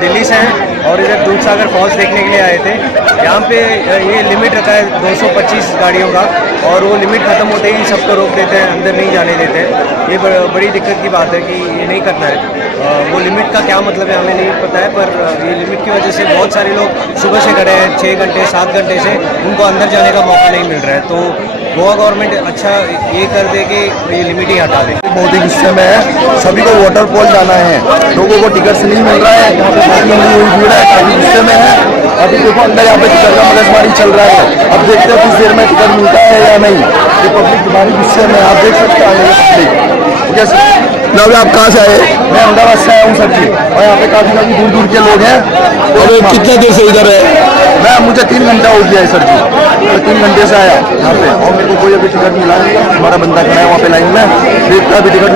दिल्ली से हैं और इधर दूधसागर फॉल्स देखने के लिए आए थे। यहाँ पे ये लिमिट रखा है 225 गाड़ियों का और वो लिमिट ख़त्म होते ही सबको रोक देते हैं, अंदर नहीं जाने देते हैं। ये बड़ी दिक्कत की बात है कि ये नहीं करना है। वो लिमिट का क्या मतलब है हमें नहीं पता है, पर ये लिमिट की वजह से बहुत सारे लोग सुबह से खड़े हैं 6 घंटे 7 घंटे से, उनको अंदर जाने का मौका नहीं मिल रहा है। तो गोवा गवर्नमेंट अच्छा ये कर दे कि ये लिमिट ही हटा दे। बहुत ही गुस्से में है, सभी को वाटरफॉल जाना है, लोगों को टिकट नहीं मिल रहा है, यहाँ पे बहुत लंबी हुई भीड़ है, काफी गुस्से में है। अभी देखो अंदर यहाँ पे टिकट का मगजमारी चल रहा है, अब देखते हैं कुछ देर में टिकट मिलता है या नहीं। ये पब्लिक तुम्हारी गुस्से में, आप देख सकते हैं पब्लिक। आप कहाँ से आए? मैं अहमदाबाद से आया हूँ सर जी, और यहाँ पे काफी दूर दूर के लोग हैं। और कितने देर से इधर है? मैं मुझे 3 घंटा हो गया है सर जी, मैं 3 घंटे से आया यहाँ पे और मेरे को कोई अभी टिकट मिला नहीं। हमारा बंदा खड़ा है वहाँ पे लाइन में, देखता अभी टिकट